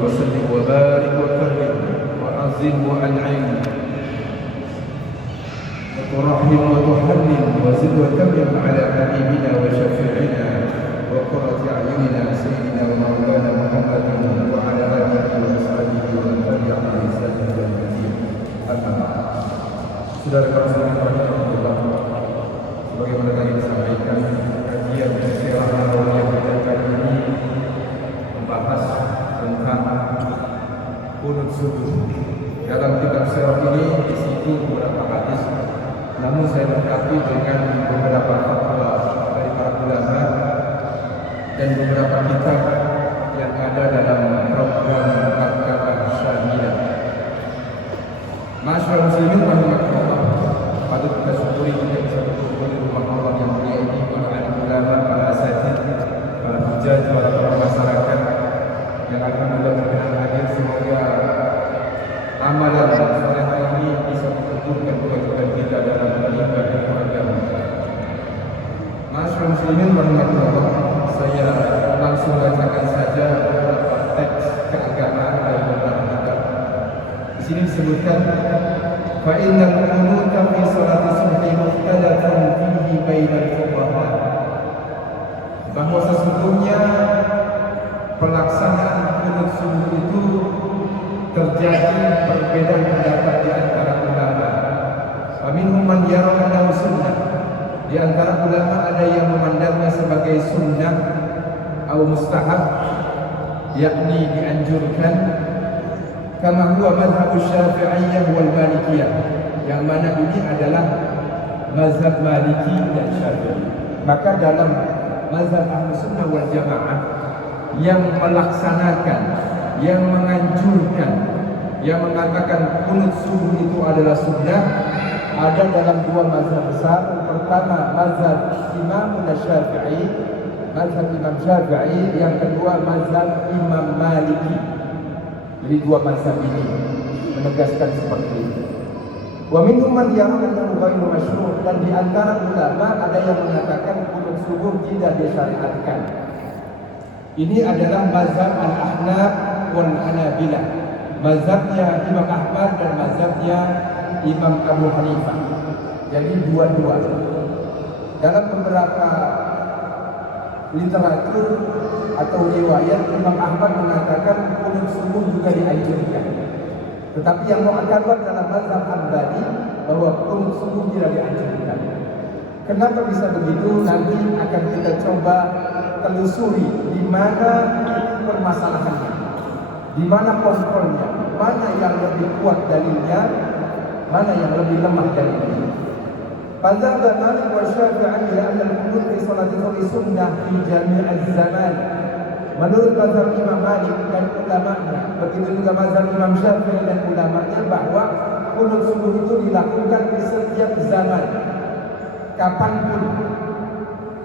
وسلم وبارك وكرم وعظم وأنعم وترحم وتحنن وزد وتمم على حبيبنا وشفيعنا وقرة أعيننا سيدنا ومولانا محمد وعلى آله وصحبه ومن تبعهم بإحسان إلى يوم الدين. أما بعد. Saudara sekalian rahimahullah, sebagaimana tadi disampaikan, kajian sirah Nabawiyah kita kali ini membahas tentang qunut subuh. Dalam kitab sirah ini di situ beberapa hadis, namun saya lengkapi dengan beberapa fatwa dari para ulama dan beberapa kitab yang ada dalam program Maktabah Syamilah. Masyarakat muslimin rahimahullah, patut kita syukuri kita bisa berkumpul di rumah Allah yang mulia ini, para alim ulama, para asatidz, para hujjaj, para masyarakat yang alhamdulillah berkenan hadir. Semoga amalan soleh ini bisa mengumpulkan kewajiban kita dalam beribadah kepada Allah. Masyarakat muslimin rahimahullah, saya langsung bacakan saja beberapa teks keagamaan dari beberapa kitab. Di sini disebutkan fa innal qunuta fi salati subhi mukhtalafun fihi bainal fuqaha, bahwa sesungguhnya pelaksanaan qunut subuh itu terjadi perbedaan pendapat di antara ulama. Fa minhum man yara annahu sunnah, di antara ulama ada yang memandangnya sebagai sunnah atau mustahab, yakni dianjurkan. Kama huwa mazhab Syafi'iyah wal Malikiyah, yang mana ini adalah mazhab Maliki dan Syafi'i. Maka dalam mazhab Ahlus Sunnah wal Jamaah yang melaksanakan, yang menganjurkan, yang mengatakan qunut subuh itu adalah sunnah, ada dalam dua mazhab besar. Pertama mazhab Imam Syafi'i, mazhab Imam Syafi'i, yang kedua mazhab Imam Maliki. Jadi dua mazhab ini menegaskan seperti itu. Wa minhum man yara annahu ghairu masyru', dan di antara ulama ada yang mengatakan qunut subuh tidak disyariatkan. Ini adalah mazhab Al-Ahnaf wal Hanabilah, mazhabnya Imam Ahmad dan mazhabnya Imam Abu Hanifah. Jadi dua-dua. Dalam beberapa literatur atau riwayat, Imam Ahmad mengatakan qunut subuh juga dianjurkan. Tetapi yang mu'tabar dalam mazhab Hambali bahwa qunut subuh tidak dianjurkan. Kenapa bisa begitu? Nanti akan kita coba telusuri di mana permasalahannya, di mana kontrolnya, mana yang lebih kuat dalilnya, mana yang lebih lemah dalilnya. Mazhab Malik wa Syafi'i ila anna al-qunut fi salati subhi sunnah fi jami' az-zaman. Menurut mazhab Imam Malik dan ulamanya, begitu juga mazhab Imam Syafi'i dan ulamanya, bahwa qunut subuh itu dilakukan di setiap zaman, kapanpun,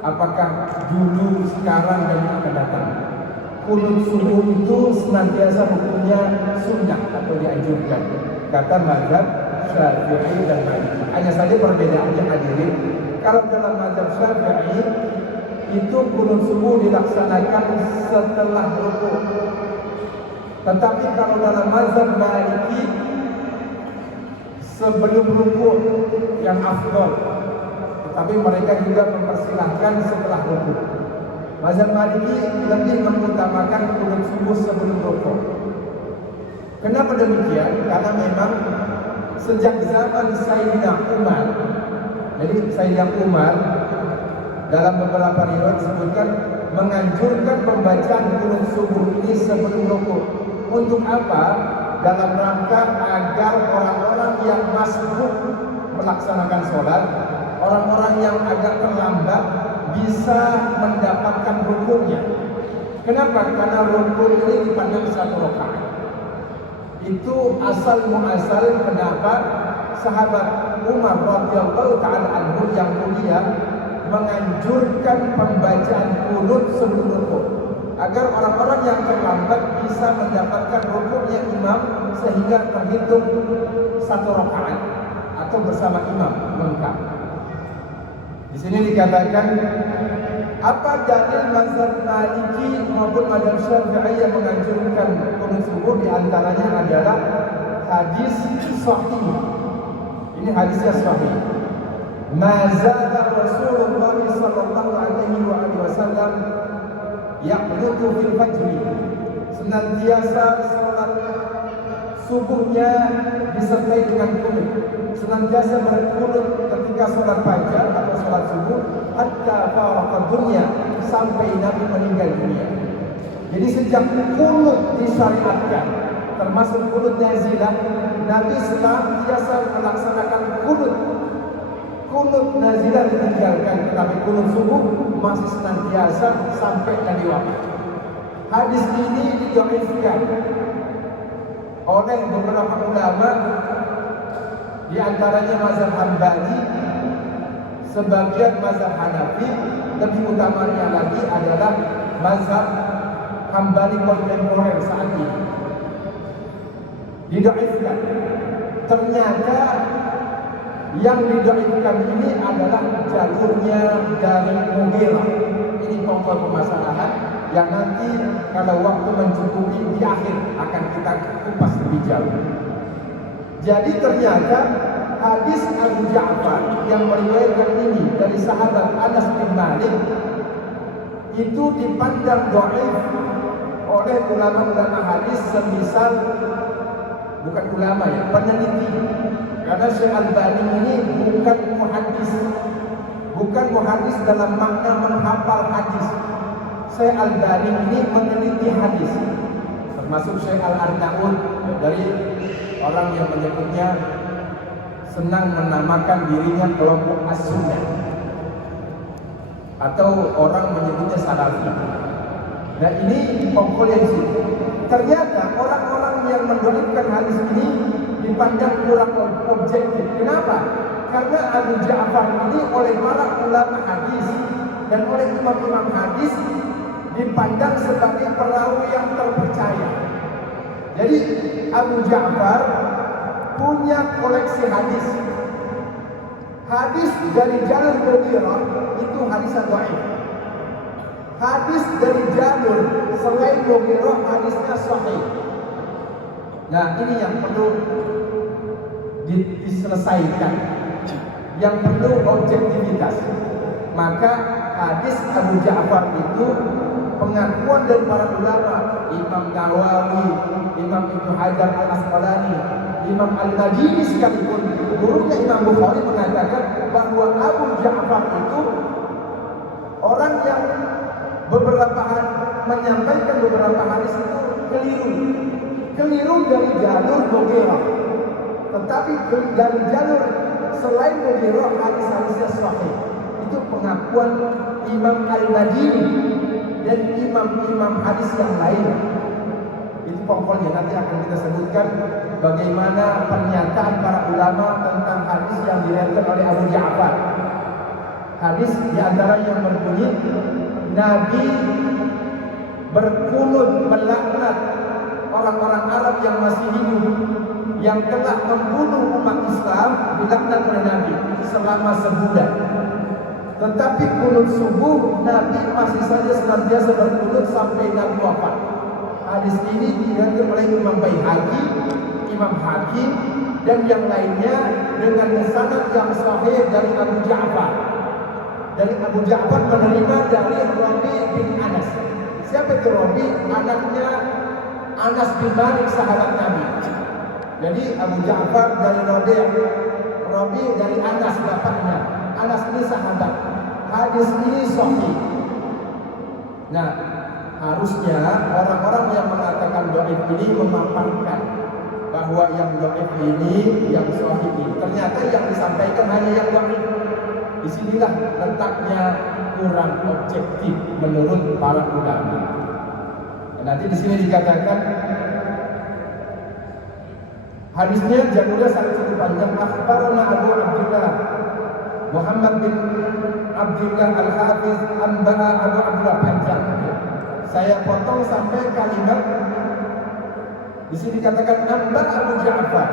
apakah dulu, sekarang, dan akan datang. Qunut subuh itu senantiasa hukumnya sunnah atau dianjurkan, kata mazhab Syafi'i dan Maliki. Hanya saja perbedaannya hadirin, kalau dalam mazhab Syafi'i itu qunut subuh dilaksanakan setelah rukuk. Tetapi kalau dalam mazhab Maliki sebelum rukuk yang afdal. Tetapi mereka juga mempersilahkan setelah rukuk. Mazhab Maliki lebih mengutamakan qunut subuh sebelum rukuk. Kenapa demikian? Karena memang sejak zaman Sayyidina Umar, jadi Sayyidina Umar dalam beberapa riwayat disebutkan menganjurkan pembacaan qunut subuh ini sebelum rukuk. Untuk apa? Dalam rangka agar orang-orang yang masbuk melaksanakan sholat, orang-orang yang agak terlambat bisa mendapatkan rukunnya. Kenapa? Karena rukun ini dipandang satu rakaat. Itu asal muasal kenapa sahabat Umar radhiyallahu taala anhu yang mulia menganjurkan pembacaan qunut sebelum rukuk, agar orang-orang yang terlambat bisa mendapatkan rukunnya imam sehingga terhitung satu rakaat atau bersama imam lengkap. Di sini dikatakan apa dalil mazhab Maliki maupun mazhab Syafi'i yang menganjurkan qunut subuh diantaranya adalah hadis sahih. Ini hadisnya sahih. Ma zala Rasulullah sallallahu alaihi wasallam yaqnutu fil fajr. Senantiasa salat subuhnya disertai dengan kunut. Senantiasa berkunut ketika sholat fajar atau sholat subuh hatta faraqa dunya, sampai Nabi meninggal dunia. Jadi sejak kunut disyariatkan, termasuk kunut nazilah, Nabi senantiasa melaksanakan kunut. Kunut nazilah ditinggalkan, tetapi kunut subuh masih senantiasa sampai Nabi wafat. Hadis ini didhaifkan oleh beberapa ulama, di antaranya mazhab Hambali, sebagian mazhab Hanafi, lebih utamanya lagi adalah mazhab Hambali kontemporer saat ini. Didhaifkan. Ternyata yang didhaifkan ini adalah jalurnya dari Mughirah. Ini pokok permasalahan yang nanti kalau waktu mencukupi di akhir akan kita kupas lebih jauh. Jadi ternyata hadis Abu Ja'far yang meriwayatkan ini dari sahabat Anas bin Malik itu dipandang dhaif oleh ulama-ulama hadis, semisal bukan ulama ya, peneliti. Karena Syekh Albani ini bukan muhaddis dalam makna menghafal hadis. Syekh Albani ini meneliti hadis. Termasuk Syekh Al-Arnaud, dari orang yang menyebutnya senang menamakan dirinya kelompok as-sunnah, atau orang menyebutnya salafi. Nah ini konklusi. Ternyata orang-orang yang mendhaifkan hadis ini dipandang kurang objektif. Kenapa? Karena Abu Ja'far ini oleh para ulama hadis dan oleh imam-imam hadis dipandang sebagai perawi yang terpercaya. Jadi Abu Ja'far punya koleksi hadis. Hadis dari jalur Mughirah itu hadis dhaif. Hadis dari jalur selain Mughirah hadisnya sahih. Nah ini yang perlu diselesaikan, yang perlu objektivitas. Maka hadis Abu Ja'far itu pengakuan dari para ulama, Imam Nawawi, Imam Ibnu Hajar Al-Asqalani, Imam Al-Madini sekalipun, gurunya Imam Bukhari mengatakan bahwa Abu Ja'far itu orang yang menyampaikan beberapa hadis itu keliru dari jalur Mughirah. Tetapi dari jalur selain Mughirah hadis-hadisnya sahih. Itu pengakuan Imam Al-Madini dan imam-imam hadis yang lain. Itu pokoknya nanti akan kita sebutkan bagaimana pernyataan para ulama tentang hadis yang diriwayatkan oleh Abu Ja'far. Hadis diantara yang berbunyi, Nabi berkunut melaknat orang-orang Arab yang masih hidup, yang telah membunuh umat Islam, dilaknat oleh Nabi selama sebulan. Tetapi kunut subuh Nabi masih saja senantiasa berkunut sampai Nabi wafat. Hadis ini diriwayatkan oleh Imam Baihaqi, Imam Hakim dan yang lainnya dengan sanad yang sahih dari Abu Ja'far. Dari Abu Ja'far menerima dari Rabi bin Anas. Siapa itu Rabi? Anaknya Anas bin Malik, sahabat Nabi. Jadi Abu Ja'far dari Rabi dari Anas bapaknya. Anas ini sahabat. Hadis ini sahih. Nah, harusnya orang-orang yang mengatakan dhaif ini memaparkan bahwa yang dhaif ini, yang sahih ini, ternyata yang disampaikan hanya yang dhaif. Disinilah letaknya kurang objektif menurut para ulama. Nanti di sini dikatakan hadisnya jalurnya sangat cukup panjang. Akhbarana Abu Abdullah Muhammad bin Abdullah Al-Hafiz Anba'a Abu Abdullah, panjang. Saya potong sampai kalimat di sini dikatakan Anba' Abu Ja'far.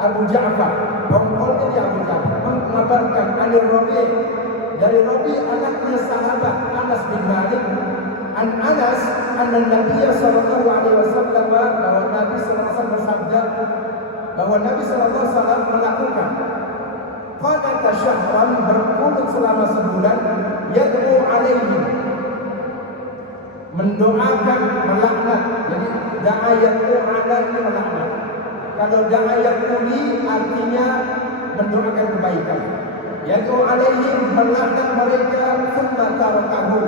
Abu Ja'far, pokoknya dia Abu Ja'far mengabarkan dari Rabi anaknya sahabat Anas bin Malik. An Anas anna Nabi sallallahu alaihi wasallam, bahwa bahwa Nabi sallallahu alaihi wasallam melakukan qada syahran, berkunut selama sebulan, yad'u alaihim, mendoakan, melaknat. Jadi da'a yad'u alaihi, melaknat. Kalau da'a yad'uli artinya mendoakan kebaikan. Yad'u alaihim, melaknat mereka, thumma tarakahu,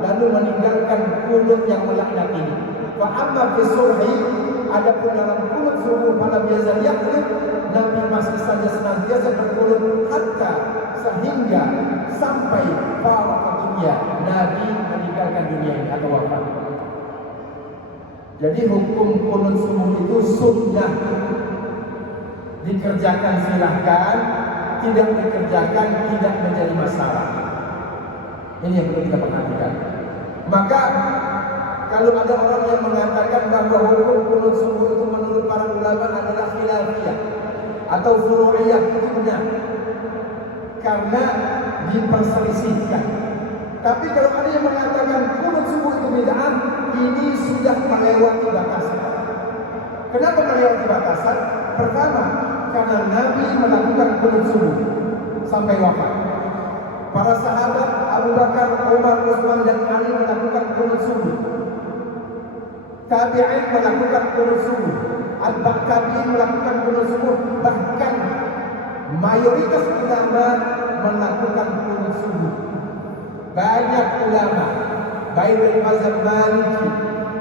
lalu meninggalkan kunut yang melaknat ini. Wa amma fi sulhi, adapun dalam kunut subuh pada biasa yaqlid, Nabi masih saja senantiasa berkunut hatta, sehingga sampai faraqa dunia, Nabi meninggalkan dunia ini atau wafat. Jadi hukum kunut subuh itu sunnah, dikerjakan silahkan, tidak dikerjakan tidak menjadi masalah. Ini yang perlu kita perhatikan. Maka kalau ada orang yang mengatakan bahwa hukum kunut subuh itu menurut para ulama adalah khilafiyah atau furu'iyah, itu benar, karena diperselisihkan. Tapi kalau ada yang mengatakan kunut subuh itu bid'ah, ini sudah melewati batasan. Kenapa melewati batasan? Pertama, karena Nabi melakukan kunut subuh sampai wafat. Para sahabat Abu Bakar, Umar, Utsman dan Ali melakukan kunut subuh. Tabi'in melakukan kunut subuh. Atba' tabi'in melakukan kunut subuh. Bahkan mayoritas ulama melakukan kunut subuh. Banyak ulama, baik dari mazhab Maliki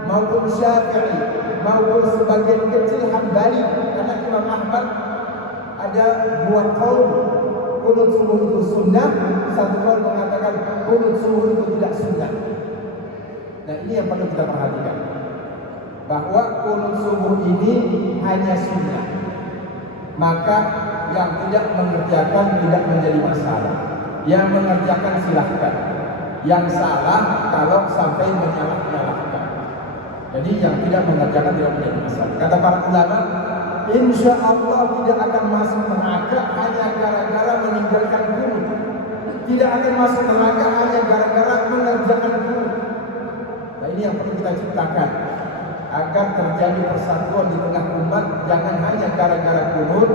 maupun Syafi'i maupun sebagian kecil Hambali, karena Imam Ahmad ada dua kaum, kunut subuh itu sunnah, satu kaum mengatakan kunut subuh itu tidak sunnah. Nah, ini yang perlu kita perhatikan, bahwa kunut subuh ini hanya sunnah, maka yang tidak mengerjakan tidak menjadi masalah, yang mengerjakan silahkan, yang salah kalau sampai menyalah-nyalahkan. Jadi yang tidak mengerjakan tidak menjadi masalah. Kata para ulama, insya Allah tidak akan masuk neraka hanya gara-gara meninggalkan kunut. Tidak akan masuk neraka hanya gara-gara mengerjakan kunut. Nah, ini yang perlu kita ciptakan agar terjadi persatuan di tengah umat. Jangan hanya gara-gara kunut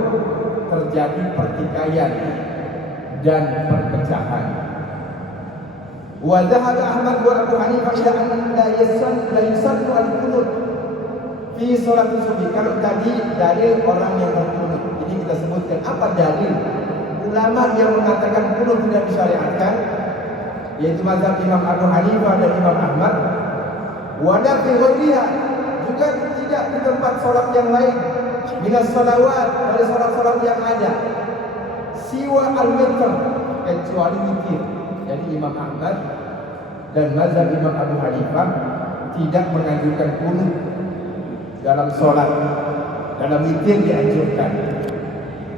terjadi pertikaian dan perpecahan. Wa dhahaba Ahmad wa Abu Hanifah ila an la yusallu al-qunut fi salat subuh. Kalau tadi dalil orang yang berkunut, ini kita sebutkan apa dalil ulama yang mengatakan kunut tidak disyariatkan, yaitu mazhab Imam Abu Hanifah dan Imam Ahmad. Wa la fi ghayriha, juga tidak di tempat salat yang lain, minas salawat, dari salat-salat yang ada, siwa al-witr, kecuali witir. Jadi Imam Ahmad dan mazhab Imam Abu Hanifah tidak menganjurkan kunut dalam sholat, dalam witir dianjurkan.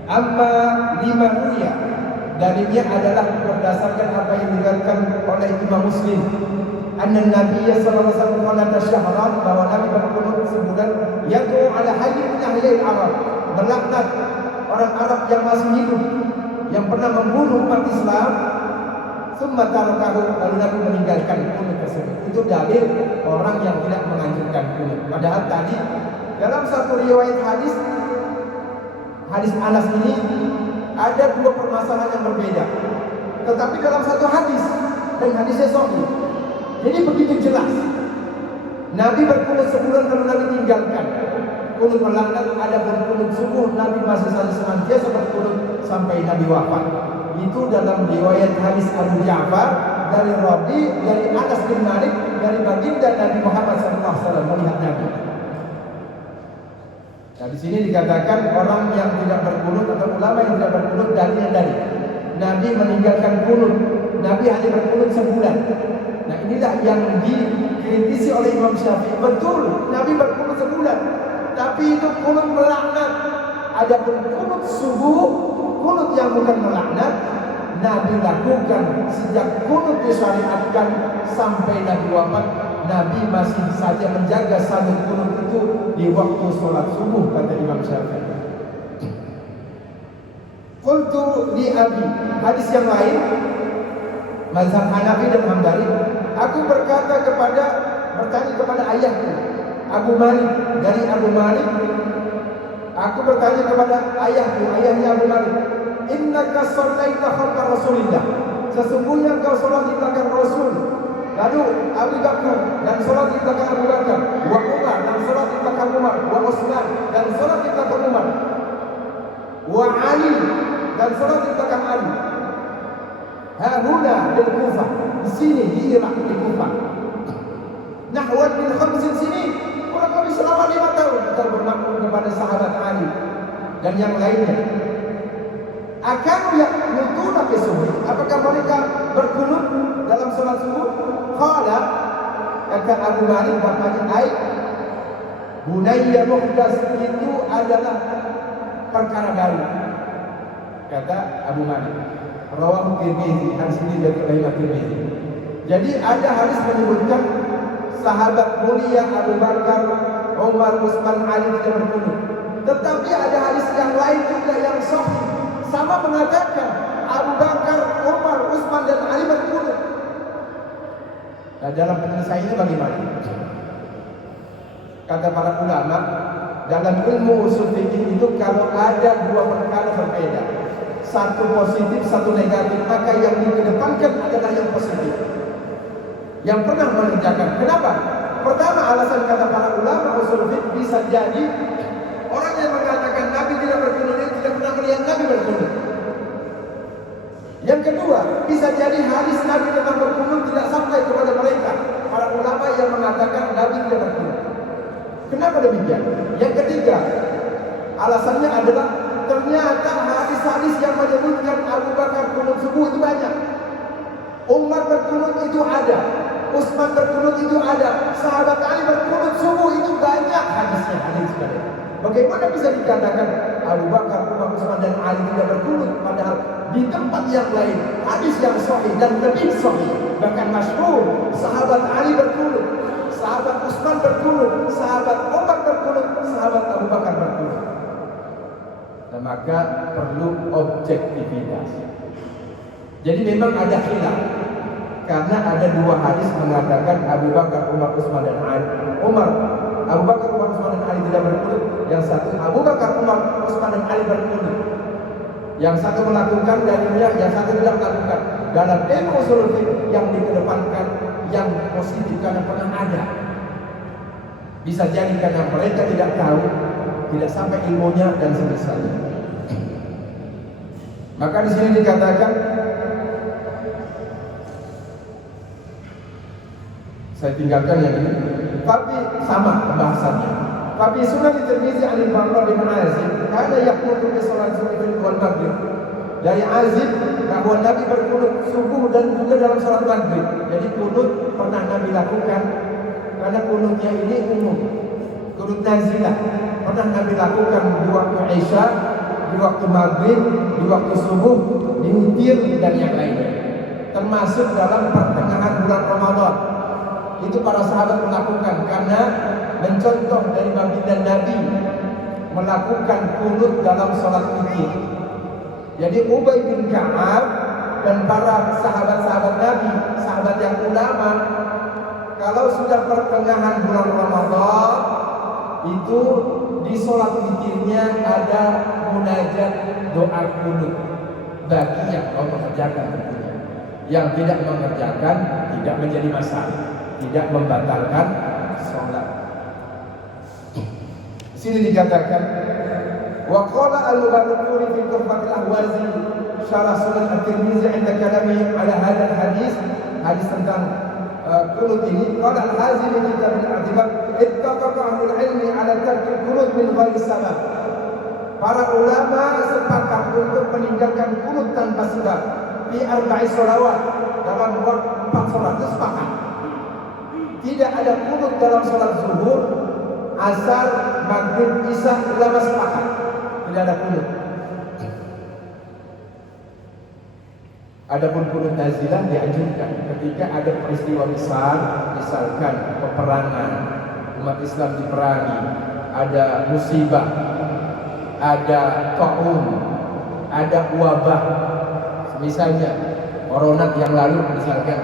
Amma lima ruya, dalilnya adalah berdasarkan apa yang diriwayatkan oleh Imam Muslim. Anna Nabi sallallahu alaihi wasallam qala syahran, bahwa Nabi berkunut sebulan, yad'u ala hayy min ahli al-Arab, melaknat orang Arab yang masih hidup yang pernah membunuh umat Islam. Summa tarakahu, lalu Nabi meninggalkan kunut tersebut. Itu dalil orang yang tidak menganjurkan kunut. Padahal tadi dalam satu riwayat hadis Anas ini ada dua permasalahan yang berbeda. Tetapi dalam satu hadis, dan hadisnya sahih. Jadi begitu jelas. Nabi berkunut sebulan lalu Nabi tinggalkan. Kunut melaknat, ada kunut subuh, Nabi masih senantiasa berkunut sampai Nabi wafat. Itu dalam riwayat hadis Abu Ja'far dari Rabi, dari Anas bin Malik, dari baginda Nabi Muhammad SAW melihat Nabi. Nah, di sini dikatakan orang yang tidak berkunut atau ulama yang tidak berkunut, dalilnya dari Nabi meninggalkan kunut. Nabi hanya berkunut sebulan. Nah, inilah yang dikritisi oleh Imam Syafi'i. Betul, Nabi berkunut sebulan, tapi itu kunut melaknat. Adapun kunut subuh, kunut yang bukan melaknat, Nabi lakukan sejak kunut disyariatkan sampai Nabi wafat. Nabi masih saja menjaga satu kunut itu di waktu sholat subuh, kata Imam Syafi'i. Qultu li Abi, hadis yang lain mazhab Hanafi dan Hambali, aku bertanya kepada ayahku Abu Malik, dari Abu Malik Aku bertanya kepada ayahku, ayahnya Abu Malik, innaka shallaita khalfa Rasulillah. Sesungguhnya engkau salat di belakang Rasul. Lalu Abu Bakar dan salat di belakang Abu Bakar, wa Umar dan salat di belakang Umar, wa Utsman dan salat di belakang Umar, wa Ali dan salat di belakang Ali. Hahuna di Kufah, di sini di Irak di Kufah. Nahwan min 5 sini, kurang lebih selama 5 tahun kita bermakmum kepada sahabat Ali dan yang lainnya. Akan yaqnutuna fi subuh. Apakah mereka berkunut dalam salat subuh? Qala, kata Abu Malik bapaknya Aib, bunayya muhdas, itu adalah perkara baru. Kata Abu Malik. Rawahu Tirmizi, hadis ini dari Imam Tirmizi. Jadi ada hadis menyebutkan sahabat mulia Abu Bakar, Umar, Utsman, Ali tidak berkunut. Tetapi ada hadis yang lain juga yang sahih, sama mengatakan Abu Bakar, Umar, Utsman dan Ali berkunut. Nah, dalam penyelesaiannya bagaimana? Kata para ulama, dalam ilmu usul fikih itu kalau ada dua perkara berbeda, satu positif, satu negatif, maka yang dikedepankan adalah yang positif, yang pernah mengerjakan. Kenapa? Pertama, alasan kata para ulama usul fikih, bisa jadi orang yang mengatakan Nabi tidak berkunut itu tidak pernah melihat Nabi berkunut. Yang kedua, bisa jadi hadis Nabi tentang berkunut tidak sampai kepada mereka, para ulama yang mengatakan Nabi tidak berkunut. Kenapa demikian? Yang ketiga, alasannya adalah ternyata hadis-hadis yang menyebutkan Abu Bakar kunut subuh itu banyak. Umar berkunut itu ada, Utsman berkunut itu ada, sahabat Ali berkunut subuh itu banyak hadisnya. Hadis sekalian. Bagaimana bisa dikatakan Abu Bakar, Umar, Utsman dan Ali tidak berkunut, padahal di tempat yang lain hadis yang sahih dan lebih sahih, bahkan masyhur, sahabat Ali berkunut, sahabat Utsman berkunut, sahabat Umar berkunut, sahabat Abu Bakar berkunut. Nah, maka perlu objektivitas. Jadi memang ada khilaf, karena ada dua hadis mengatakan Abu Bakar, Umar, Utsman dan Ali. Abu Bakar, Umar, Utsman dan Ali tidak berkunut. Yang satu Abu Bakar, Umar, Utsman dan Ali berkunut. Yang satu melakukan dalilnya, yang satu tidak melakukan. Dalam ilmu ushul fiqh yang dikedepankan yang positif karena pernah ada. Bisa jadi karena mereka tidak tahu, tidak sampai ilmunya dan semisalnya. Maka di sini dikatakan, saya tinggalkan yang ini, tapi sama pembahasannya. Tapi Sunan Tirmizi an Al-Barra bin Azib, karena yaqnutu fi salat subuh wal maghrib. Dari Azib bahwa Nabi berkunut subuh dan juga dalam salat maghrib. Jadi kunut pernah Nabi lakukan, karena kunutnya ini umum. Kunut nazilah pernah Nabi lakukan di waktu Isya, di waktu maghrib, di waktu subuh, di witir dan yang lainnya. Termasuk dalam pertengahan bulan Ramadan. Itu para sahabat melakukan karena mencontoh dari baginda Nabi melakukan kunut dalam salat witir. Jadi Ubay bin Ka'ab dan para sahabat-sahabat Nabi, sahabat yang ulama, kalau sudah pertengahan bulan Ramadan itu di salat witirnya ada munajat doa kunut bagi yang mau mengerjakan tentunya. Yang tidak mengerjakan tidak menjadi masalah, tidak membatalkan sholat. Di sini dikatakan, wa qala al-Mubarakfuri fi Tuhfatul Ahwazi syarah Sunan At-Tirmizi 'inda kalamihi ala hadzal hadis tentang kunut ini. Qala al-Hazimi fi kitab al-i'tibar, ittafaqa ahlul ilmi ala tarkil kunut min ghairi sabab. Para ulama sepakat untuk meninggalkan kunut tanpa sebab fi arba'i sholawat, dalam waktu 4 salat itu sepakat. Tidak ada kunut dalam salat zuhur, asar, maghrib, isya, ulama sepakat. Tidak ada kunut. Adapun kunut nazilah dianjurkan ketika ada peristiwa besar, misalkan peperangan, umat Islam diperangi, ada musibah, ada taun, ada wabah, misalnya corona yang lalu misalkan.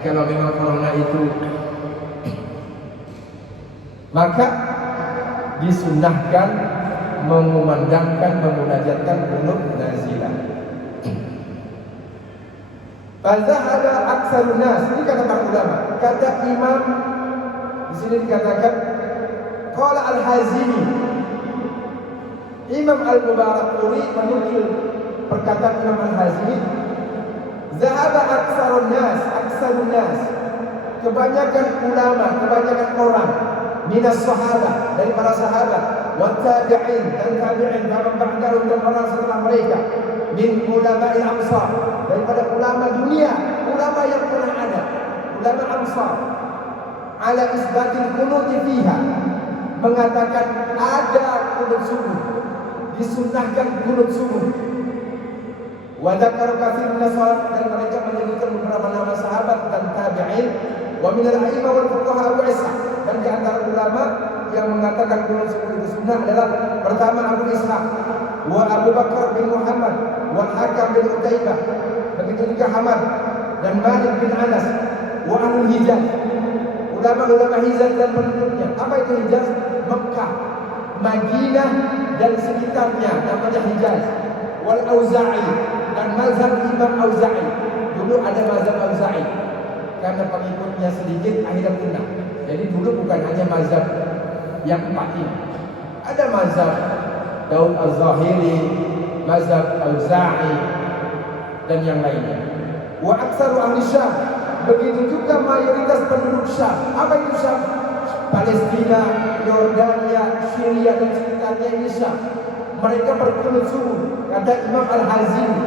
Kalau memang corona itu, maka disunnahkan mengumandangkan, memunajatkan qunut nazilah. Fazahada aksarun nas, ini kata para ulama. Kata Imam di sini dikatakan qala Al-Hazimi, Imam Al-Mubarakfuri menukil perkataan Imam Al-Hazimi, zahaba aksarun nas, kebanyakan ulama, kebanyakan orang, minas sahabat, dari para sahabat, wa tabi'in dan tabi'in, dan ba'dahum dan orang setelah mereka, min ulama'il amsar, daripada ulama dunia, ulama yang pernah ada, ulama amsar, ala isbatil qunuti fiha, mengatakan ada qunut subuh, disunnahkan qunut subuh. Wa dzakara katsirun nasar, dan mereka menyebutkan beberapa nama sahabat dan tabi'in, wa min al-a'immah wal fuqaha Abu Ishaq, dan di antara ulama yang mengatakan qunut subuh itu sunnah adalah pertama Abu Ishaq, wa Abu Bakar bin Muhammad, wa Hakam bin Utaibah, begitu juga Hamad dan Malik bin Anas, wa Ahlul Hijaz, ulama-ulama Hijaz dan penduduknya. Apa itu Hijaz? Mekah, Madinah dan sekitarnya, namanya Hijaz. Wal Auza'i, dan mazhab Imam Auza'i. Dulu ada mazhab Auza'i, karena pengikutnya sedikit akhirnya punah. Jadi dulu bukan hanya mazhab yang empat ini, ada mazhab Daud Az-Zahiri, mazhab Auza'i dan yang lainnya. Wa aktsaru ahli Syam, begitu juga mayoritas penduduk Syam. Apa itu Syam? Palestina, Yordania, Syria dan sekitarnya ini Syam. Mereka berqunut subuh, kata Imam Al-Hazimi.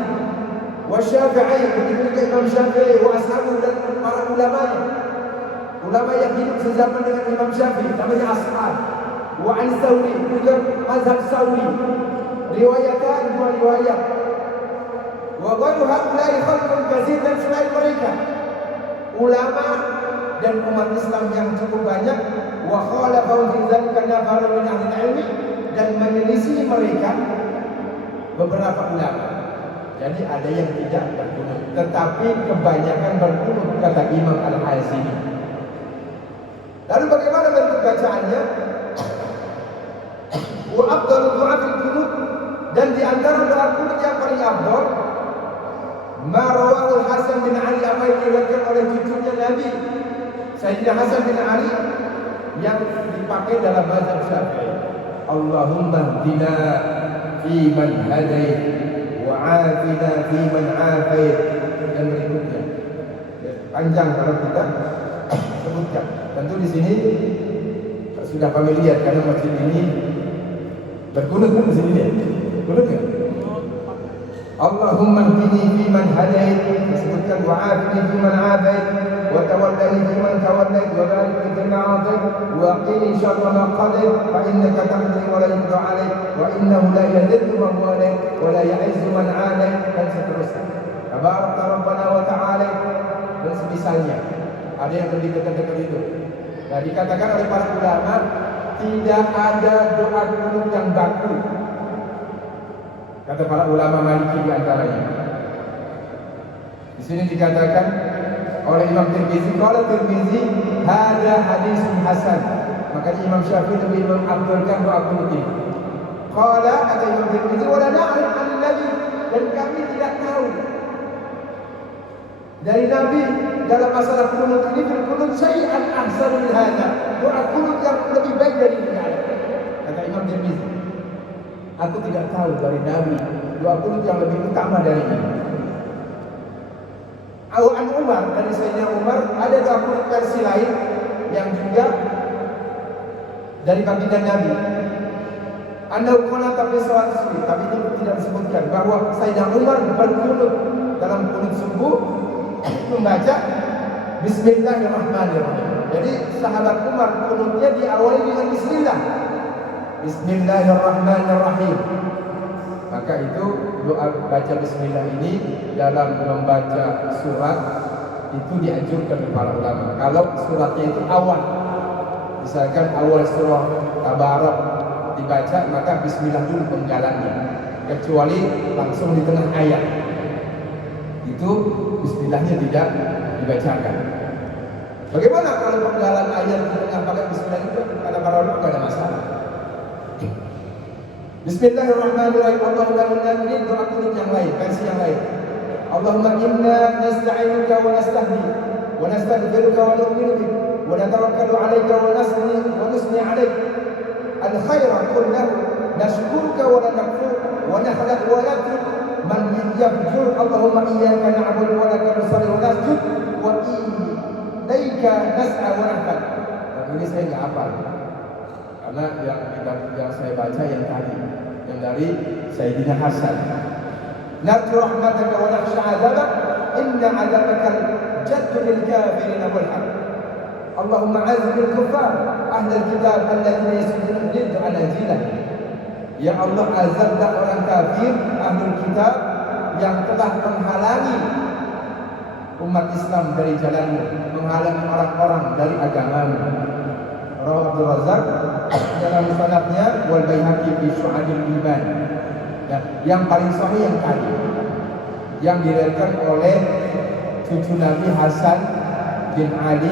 Wa Syafi'i, begitu juga Imam Syafi'i, wa ashabu, dan para ulamanya, ulama yang hidup sezaman dengan Imam Syafi'i, namanya ashab. Wa Al-Sawri, juga mazhab Sawri. Riwayatan, dua riwayat. Wa ghairu haula'i khalqun katsir, dan selain mereka ulama dan umat Islam yang cukup banyak. Wa khalafa fi dzalika nafarun min ahli ilmi, dan menyelisih mereka beberapa ulama. Jadi ada yang tidak berqunut, tetapi kebanyakan berqunut, kata Imam Al-Hazimi. Lalu bagaimana bentuk bacaannya? Wa afdalu du'a fil qunut, dan di antara doa qunut yang paling afdal ma rawahu Hasan bin Ali, apa yang diriwayatkan oleh cucunya Nabi Sayyidina Hasan bin Ali, yang dipakai dalam mazhab Syafi'i. Allahumma hdina fi man hadait wa afina fi man afait, dan berikutnya. Panjang kalau kita sebutkan. Tentu di sini sudah familiar karena masjid ini berkunut kan di sini dia. Kunut kan? Allahumma hdini fi man hadait, disebutkan wa afini fi man afait, wa tawallani fi man tawallait, wa barik li fi ma atait, wa qini syarra ma qadait, fa innaka taqdi wa la yuqda alaik, wa innahu la yadhillu man walait, wa la ya'izzu man alait, dan seterusnya. Tabarakta rabbana wa ta'ala, dan semisalnya. Ada yang lebih dekat-dekat itu. Nah, dikatakan oleh para ulama, tidak ada doa qunut yang baku, kata para ulama Maliki di antaranya. Di sini dikatakan oleh Imam Tirmizi, qala Tirmizi hada hadisun hasan, maka Imam Syafi'i lebih mengabdulkan doa qunut ini. Qala, kata Imam Tirmizi, wa la na'lam an-nabi, dan kami tidak tahu dari Nabi dalam masalah qunut ini, fil qunut syai'an ahsanu min hadza, doa qunut yang lebih baik dari ini, kata Imam Tirmizi. Aku tidak tahu dari Nabi doa qunut yang lebih utama dari ini. An Umar, dari Sayyidina Umar, ada doa qunut versi lain yang juga dari baginda Nabi. Anda qunut fi salat subuh, tapi ini tidak disebutkan bahwa Sayyidina Umar berqunut dalam qunut subuh membaca Bismillahirrahmanirrahim. Jadi sahabat Umar qunutnya diawali dengan Bismillah. Bismillahirrahmanirrahim. Maka itu doa baca Bismillah ini dalam membaca surat itu dianjurkan oleh para ulama. Kalau suratnya itu awal, misalkan awal surah Tabarak dibaca, maka Bismillah dulu penggalannya. Kecuali langsung di tengah ayat, itu Bismillahnya tidak dibacakan. Bagaimana kalau penggalan ayat di tengah pakai Bismillah itu? Kata para ulama tidak ada masalah. Bismillahirrahmanirrahim. Allahumma ini doa kunut yang lain, versi yang lain. Allahumma inna nasta'inuka wa nastahdi wa nastaghfiruka wa nu'minu bik wa natawakkalu 'alaika wa nusni 'alaik al-khaira kullahu nashkuruka wa la nakfur wa nakhlaq wa natruk man yafjur. Allahumma iyyaka na'budu wa laka nusalli wa nasjud wa ilaika nas'a wa nahfad. Dan ini saya enggak hafal. Karena yang saya baca yang tadi, yang dari Sayyidina Hasan. Narju rahmataka wa nakhsha 'adzabak inna 'adzabakal jaddu lil kafirin wal haq. Allahumma 'azz bil kuffar ahlul kitab alladziina yasudduna 'an dinillah. Ya Allah, azablah orang kafir ahlul kitab yang telah menghalangi umat Islam dari jalanmu, menghalangi orang-orang dari agamamu. Rawahu Abdul Razzaq dalam sanadnya wal Baihaqi fi Syu'abil Iman. Nah, yang paling sahih yang tadi, yang diriwayatkan oleh cucu Nabi Hasan bin Ali,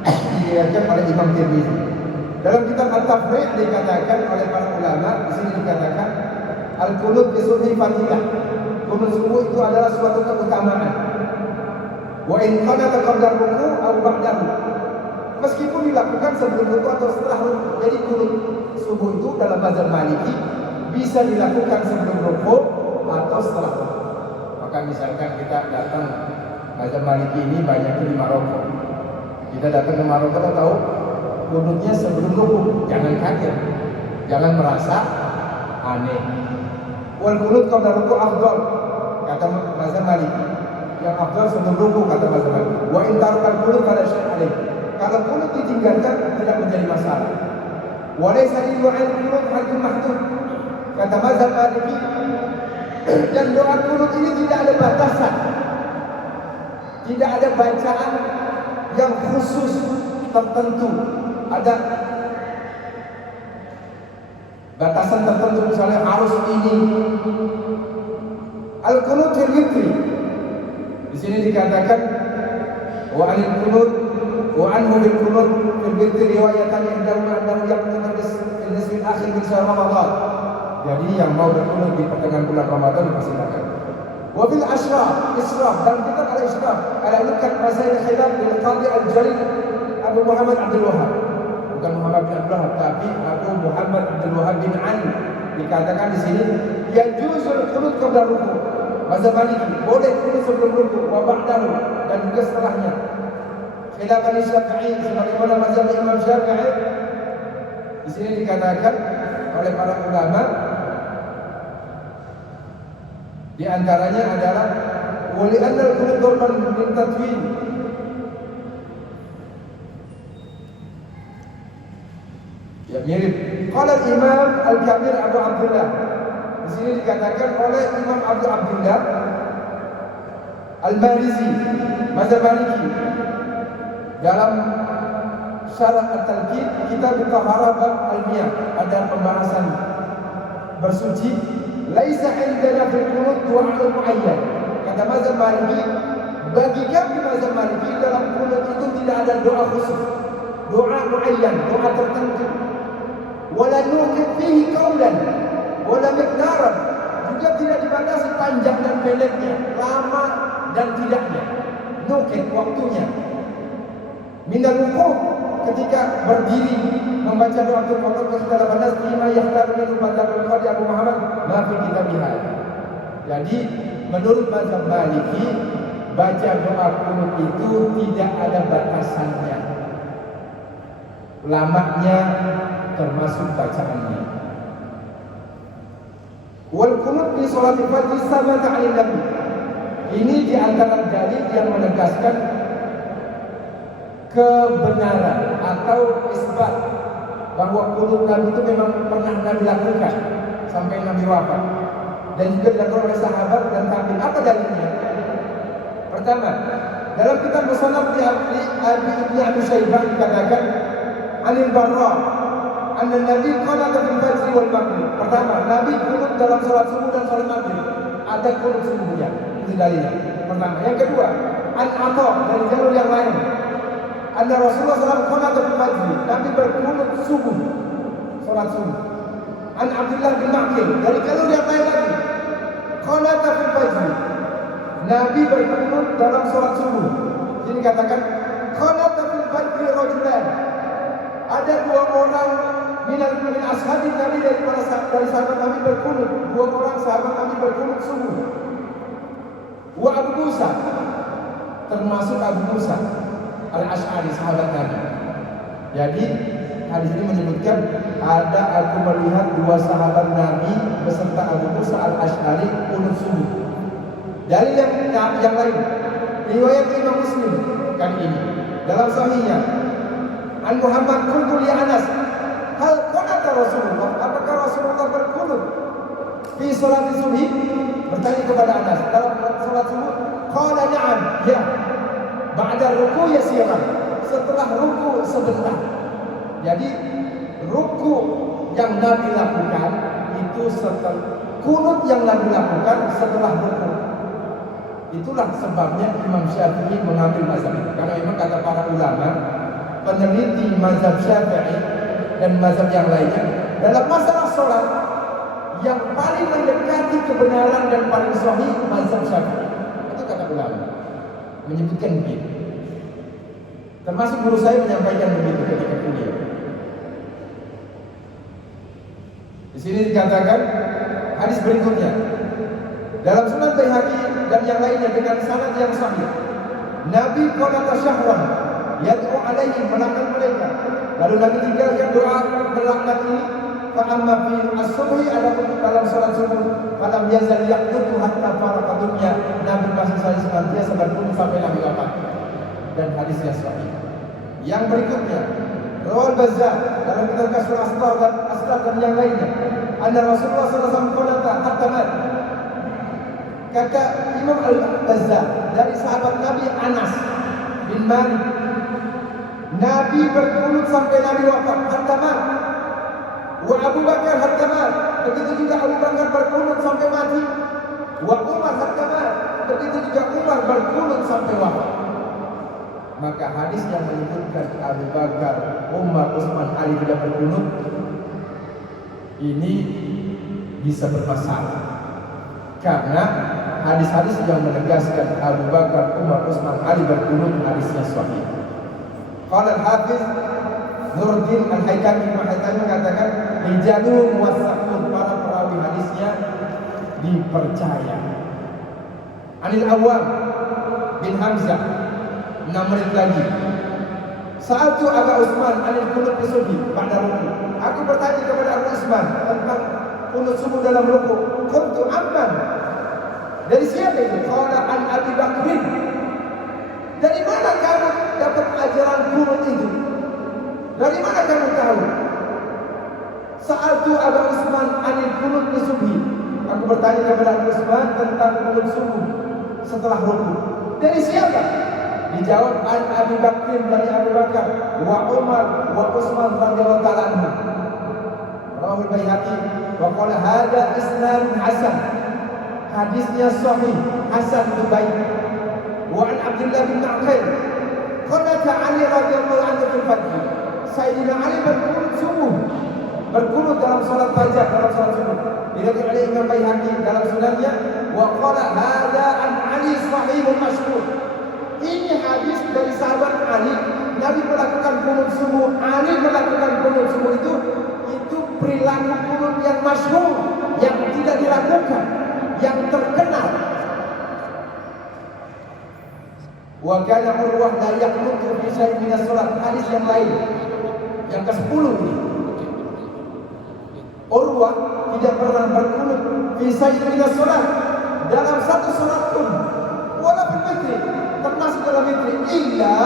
diriwayatkan oleh Imam Tirmizi. Dalam kitab At-Tafriq dikatakan oleh para ulama, di sini dikatakan al-qunut bi subhi fadilah. Qunut subuh itu adalah suatu keutamaan. Wa in qanata qabla ruku' aw ba'dahu. Meskipun dilakukan sebelum ruku atau setelah ruku. Jadi qunut subuh itu dalam mazhab Maliki bisa dilakukan sebelum ruku atau setelah ruku. Maka misalkan kita datang, mazhab Maliki ini banyak di Maroko. Kita datang ke Maroko, kita tahu qunutnya sebelum ruku. Jangan kaget, jangan merasa aneh. Wal qunut qabla ruku afdal, kata mazhab Maliki. Yang afdal sebelum ruku, kata mazhab Maliki. Wa in tarakal qunut fala syai' alaih. Kalau qunut ditinggalkan tidak menjadi masalah. Wa laysa lil qunut haddun mahdud, kata mazhab Maliki. Dan doa qunut ini tidak ada batasan, tidak ada bacaan yang khusus tertentu. Ada batasan tertentu, misalnya harus ini. Al-qunut fil witri, di sini dikatakan wa anil qunut wa anhu bil qunut fil witri riwayatan indahu annahu yaqnutu fil nisfi akhir min syahr Ramadan. Jadi yang mau berqunut di pertengahan bulan Ramadan dipersilakan. Wa bil ashraf, israf, dalam kitab al-Ishraf ala nukat masail khilaf bil qadi al-jalil Abu Muhammad Abdul Wahhab. Bukan Muhammad bin Abdul Wahhab, tapi Abu Muhammad Abdul Wahhab bin Ali. Dikatakan di sini yajuzul qunut qabla ruku'. Mazhab Maliki boleh qunut sebelum ruku' wa ba'dahu, dan juga setelahnya. Khilafan Syafi'i sebagaimana mazhab Imam Syafi'i. Di sini dikatakan oleh para ulama, di antaranya adalah wali anal qunut dorman min tatwin. Ya mirip. Qala Imam Al-Kabir Abu Abdullah. Di sini dikatakan oleh Imam Abu Abdullah Al-Marizi, mazhab Maliki, dalam Syarah At-Talqin kitab Taharah bab Al-Miyah, ada pembahasan bersuci. Laisa indana fil qunut du'a'un muayyan. Kata mazhab Maliki, bagi kami mazhab Maliki dalam qunut itu tidak ada doa khusus, doa muayyan, doa tertentu. Wala nuqid fihi qaulan wala miqdaran, juga tidak dibatasi panjang dan pendeknya, lama dan tidaknya. Nuqid waktunya. Minal wuquf, ketika berdiri membaca doa qunut setelah banas lima yahtar min madhabul qadi Abu Muhammad ma fi kitabihah. Jadi menurut mazhab Maliki, baca doa qunut itu tidak ada batasannya, lamanya termasuk bacaannya. Wal qunut di sholatil fajr sama ta'alil Nabi. Ini di antara dalil yang menegaskan kebenaran atau isbat bahwa qunut Nabi itu memang pernah Nabi lakukan sampai Nabi wafat, dan juga dilakukan oleh sahabat dan tabi'in. Apa dalilnya? Pertama, dalam kitab Musannaf di Ibnu Abi Syaibah dikatakan Anil Barra anna Nabi qanata fil fajr wal maghrib. Pertama, Nabi qunut dalam salat subuh dan salat maghrib. Ada qunut subuhnya. Itu dalilnya. Pertama. Yang kedua, an Atha dari jalur yang lain. Anna Rasulullah SAW qanata fil fajr. Nabi berqunut subuh, salat subuh. An Abdullah bin Ma'qil, dari kalau lihat lain lagi, qanata fil fajr, Nabi berkunut dalam sholat subuh. Jadi katakan qanata fil fajr rajulan, ada dua orang min ashabi Nabi dari sahabat Nabi berkunut, dua orang sahabat Nabi berkunut subuh. Wa Abu Musa, termasuk Abu Musa Al-Asy'ari sahabat Nabi. Jadi hadis ini menyebutkan ada aku melihat dua sahabat Nabi beserta Abu Musa Al-Asy'ari kunut subuh. Dari yang lain, riwayat Imam Muslim kali ini dalam sahihnya, An Muhammad qultu li Anas, hal qanata Rasulullah? Apakah Rasulullah berkunut fi salat subuh? Bertanya kepada Anas dalam salat subuh. Qala na'am, ya. Ba'da ruku yasiran, setelah ruku sebentar. Jadi ruku yang Nabi lakukan itu setelah kunut yang Nabi lakukan setelah ruku. Itulah sebabnya Imam Syafi'i mengambil mazhab itu. Karena memang kata para ulama, peneliti mazhab Syafi'i dan mazhab yang lainnya, dalam masalah sholat yang paling mendekati kebenaran dan paling sahih mazhab Syafi'i. Itu kata ulama menyebutkan begitu. Termasuk guru saya menyampaikan begitu ketika kuliah. Di sini dikatakan hadis berikutnya dalam Sunan Baihaqi dan yang lainnya dengan sanad yang sahih. Nabi qanata syahwan yad'u alaihim, melaknat mereka. Lalu Nabi tinggalkan doa melaknat ini. Fa amma fi as-subhi, adapun dalam salat subuh, falam yazal yaqnutu hatta faraqa dunya. Nabi masih senantiasa berkunut sampai Nabi wafat. Dan hadisnya sahih. Yang berikutnya, Rawal Bazzar dalam kitab Kasyful Astar dan yang lainnya, anna Rasulullah sallallahu alaihi wasallam qanata hatta mat. Kata Imam Al-Bazzar dari sahabat Nabi Anas bin Malik, Nabi berkunut sampai Nabi wafat hatta mat. Wa Abu Bakar hatta mat, begitu juga Abu Bakar berkunut sampai mati. Wa Umar hatta mat, begitu juga Umar berkunut sampai wafat. Maka hadis yang menyebutkan Abu Bakar, Umar, Utsman, Ali tidak berkunut ini bisa bermasalah. Karena hadis-hadis yang menegaskan Abu Bakar, Umar, Utsman, Ali berkunut hadisnya sahih. Qala al-Hafiz Nuruddin Al-Haytami mengatakan rijalu muwaththaqun, para perawi hadisnya dipercaya. Anil Awwam bin Hamzah, 6 menit lagi. Sa'altu Aba Utsman anil qunut fi subhi ba'da ruku. Aku bertanya kepada Abu Utsman tentang qunut subuh dalam ruku. Qultu amman, dari siapa itu? Qala an Abi Bakrin. Dari mana kamu dapat ajaran qunut itu? Dari mana kamu tahu? Sa'altu Aba Utsman anil qunut fi subhi. Aku bertanya kepada Abu Utsman tentang qunut subuh setelah ruku. Dari siapa? Dijawab an Abi Bakrin, dari Abu Bakar, wa Umar wa Utsman radhiyallahu ta'ala anhu. Rawahul Baihaqi wa qala hadza isnadun hasan. Hadisnya sahih, hasan itu baik. Wa an Abdullah bin Ma'qil qanata Ali radhiyallahu anhu fil fajr. Sayyidina Ali berkunut subuh, berkunut dalam salat fajar, dalam salat subuh. Diriwayatkan oleh Imam Baihaqi dalam sunannya, wa qala hadza an Ali sahihun masyhur. Ini hadis dari sahabat Ali, Nabi melakukan kunut subuh, Ali melakukan kunut subuh itu perilaku kunut yang masyhur, yang tidak dilakukan, yang terkenal. Wa kana Urwah la yaqnutu fi syai'in min as-salat. Hadis yang lain yang ke-10 ini. Urwah tidak pernah berkunut fi syai'in min as-salat, dalam satu salat pun, walaupun witri, termasuk dalam witri, illa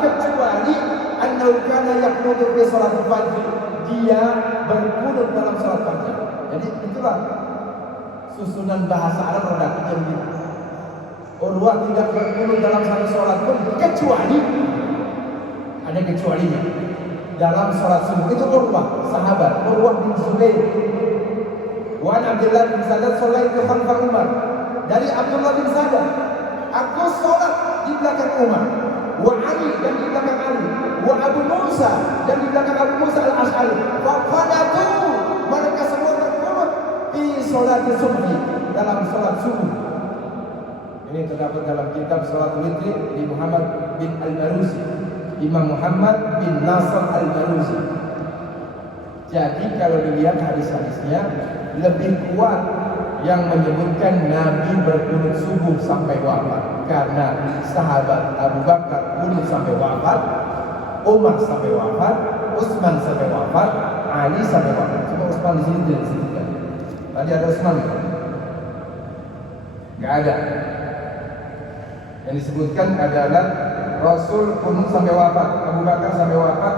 kecuali annahu kana yaqnutu fi salat fajr, dia berkunut dalam salat fajar. Jadi itulah susunan bahasa Arab rada kecil gitu. Urwah tidak berkunut dalam satu salat pun kecuali, ada kecualinya, dalam salat subuh. Itu Urwah, sahabat Urwah bin Zubair. Wa an Abdullah bin Sadad shallaitu khalfa Umar, dari Abdullah bin Sadad, aku salat di belakang Umar. Wa Ali, dan di belakang Ali. Wa Abu Musa, dan di belakang Abu Musa Al-Asy'ari. Fa qanatu, mereka semua sholat subhi, dalam sholat subuh. Ini terdapat dalam kitab Sholat Witri di Muhammad bin Al-Maruzi, Imam Muhammad bin Nasr Al-Maruzi. Jadi kalau dilihat hadis-hadisnya lebih kuat yang menyebutkan Nabi berkunut subuh sampai wafat, karena sahabat Abu Bakar kunut sampai wafat, Umar sampai wafat, Utsman sampai wafat, Ali sampai wafat. Cuma Utsman di sini tidak disebutkan. Tadi ada Utsman? Nggak ada. Yang disebutkan adalah Rasul kunut sampai wafat, Abu Bakar sampai wafat,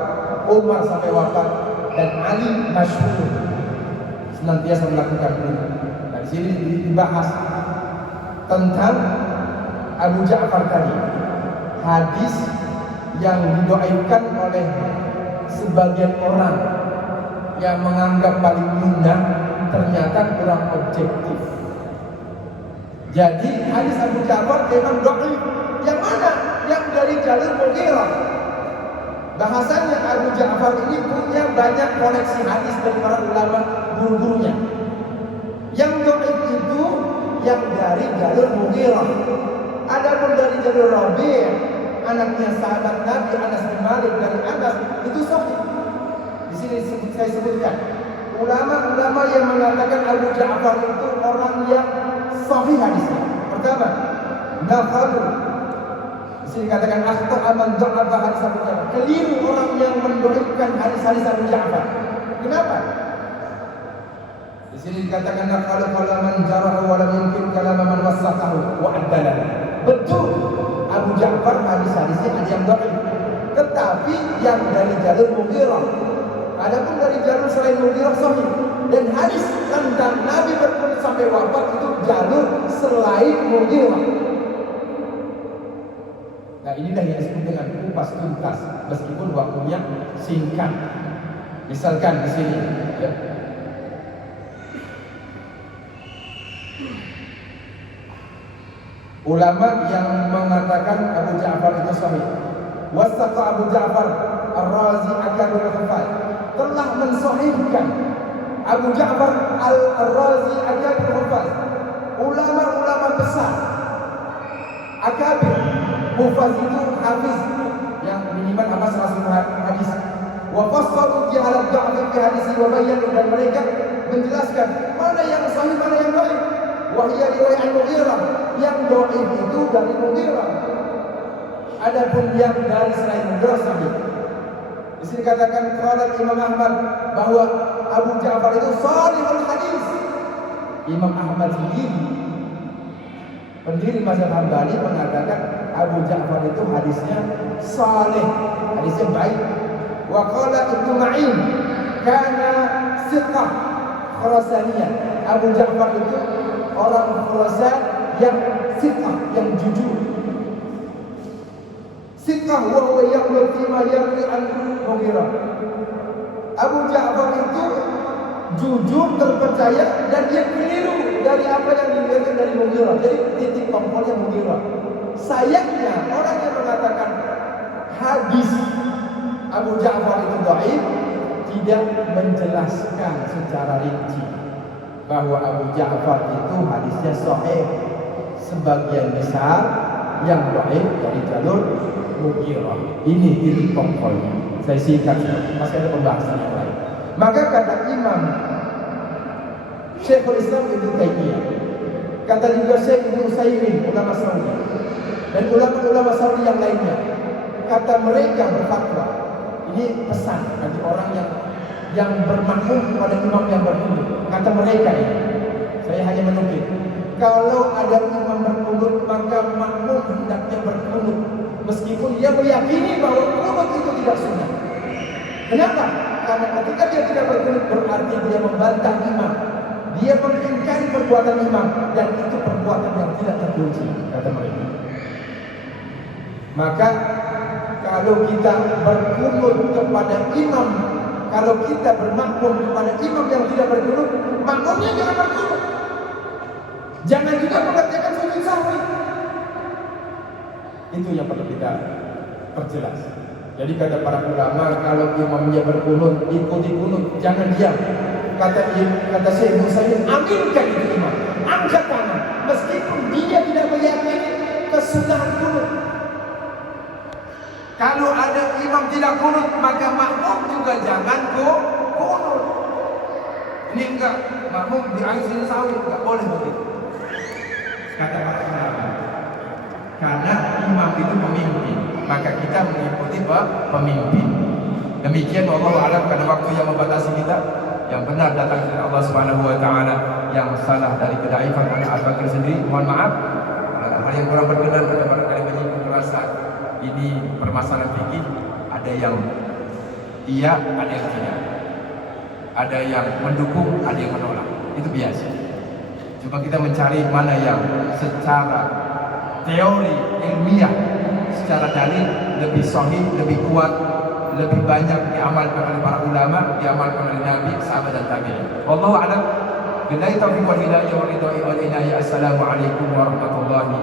Umar sampai wafat, dan Ali masyhur senantiasa melakukan kunut. Nah, di sini dibahas tentang Abu Ja'far tadi, hadis yang didoakan oleh sebagian orang yang menganggap paling mudah ternyata kurang objektif. Jadi hadis Abu Ja'far memang dhaif. Yang mana? Yang dari jalur Mughirah. Bahasanya Abu Ja'far ini punya banyak koleksi hadis dari para ulama guru-gurunya. Yang dhaif itu yang dari jalur Mughirah. Adapun dari jalur Rabi', anaknya sahabat Nabi Anas bin Malik dari Anas, itu sahih. Di sini saya sebutkan ulama-ulama yang mengatakan Abu Ja'far itu orang yang sahih hadisnya. Pertama, Nakhalu. Di sini katakan akhta aman dha'afa hadis Abu Ja'far. Keliru orang yang mendhaifkan hadis-hadis Abu Ja'far. Kenapa? Di sini dikatakan Nakhalu qala man jarahu wa lam yumkin kalam man wasaqahu wa adala. Betul, Abu Ja'far hadis-hadisnya ada yang dhaif. Tetapi yang dari jalur Mughirah. Adapun dari jalur selain Mughirah sahih. Dan hadis tentang Nabi berkunut sampai wafat itu jalur selain Mughirah. Nah, inilah yang disebut dengan kupas tuntas, meskipun waktunya singkat. Misalkan di sini, ya. Ulama yang mengatakan Abu Ja'far itu sahih. Wasaqa Abu Ja'far Ar-Razi Akabir Al-Hufaz telah mensahihkan Abu Ja'far Al-Razi Akabir Al-Hufaz, ulama-ulama besar Akabir. Hufaz itu hafiz yang minimal apa 100 hadis. Wa fassalu ja'ala ad-da'fi fi hadisi wa bayyanu, dan mereka menjelaskan mana yang sahih mana yang dhaif. Wa hiya riwayat Mughirah, yang dhaif itu dari Mughirah. Adapun yang dari selain Mughirah sahih. Di sini katakan qala Imam Ahmad bahwa Abu Ja'far itu salihul hadis. Imam Ahmad sendiri, pendiri mazhab Hambali, mengatakan Abu Ja'far itu hadisnya salih, hadisnya baik. Wa qala Ibnu Ma'in kana siqah Khurasaniyah. Abu Ja'far itu orang Khurasan yang siqah, yang jujur. Siqah wa huwa yaqulu fima yarwi an Mughirah. Abu Ja'far itu jujur, terpercaya, dan dia keliru dari apa yang diriwayatkan dari Mughirah. Jadi titik komponnya Mughirah. Sayangnya orang yang mengatakan hadis Abu Ja'far itu dhaif tidak menjelaskan secara rinci bahwa Abu Ja'far itu hadisnya sahih. Sebagian besar yang dhaif dari jalur Mughirah. Ini titik pokoknya. Saya singkat, masih ada pembahasan yang lain. Maka kata Imam Syekhul Islam Ibnu Taimiyah, kata juga Syekh Ibnu Utsaimin, ulama Saudi, dan ulama-ulama Saudi yang lainnya, kata mereka berfatwa. Ini pesan bagi orang yang bermakmum kepada imam yang berkunut. Kata mereka ini, saya hanya menukil, kalau ada imam berkunut maka makmum hendaknya berkunut, meskipun dia meyakini bahwa kunut itu tidak sunnah. Kenapa? Karena ketika dia tidak berkunut berarti dia membantah imam, dia mengingkari perbuatan imam, dan itu perbuatan yang tidak terpuji, kata mereka. Maka kalau kita berkunut kepada imam, kalau kita bermakmum kepada imam yang tidak berkunut, makmumnya jangan berkunut. Jangan juga mengerjakan sujud sahwi. Itu yang perlu kita perjelas. Jadi kata para ulama, kalau imamnya berkunut, ikuti kunut, jangan diam. Kata Syekh Musayyib, aminkan itu imam, angkat tangan meskipun dia tidak meyakini kesunahan kunut. Kalau ada imam tidak kunut, maka makmum juga jangan kunut. Ini enggak, makmum di akhir sawit enggak boleh begitu. Kata para ulama, karena imam itu pemimpin, maka kita mengikuti pemimpin. Demikian wallahu a'lam, karena waktu yang membatasi kita. Yang benar datang dari Allah Subhanahu wa taala, yang salah dari kedaifan Abu Bakar sendiri, mohon maaf. Hal yang kurang berkenan pada barangkali menyinggung perasaan. Ini permasalahan fikih, ada yang iya, ada yang tidak. Ada yang mendukung, ada yang menolak. Itu biasa. Cuma kita mencari mana yang secara teori ilmiah, secara dalil lebih sahih, lebih kuat, lebih banyak diamalkan oleh para ulama, diamalkan oleh Nabi, sahabat dan tabi'in. Wallahu a'lam. Billahi taufiq wal hidayah wal ridha wal inayah. Assalamualaikum warahmatullahi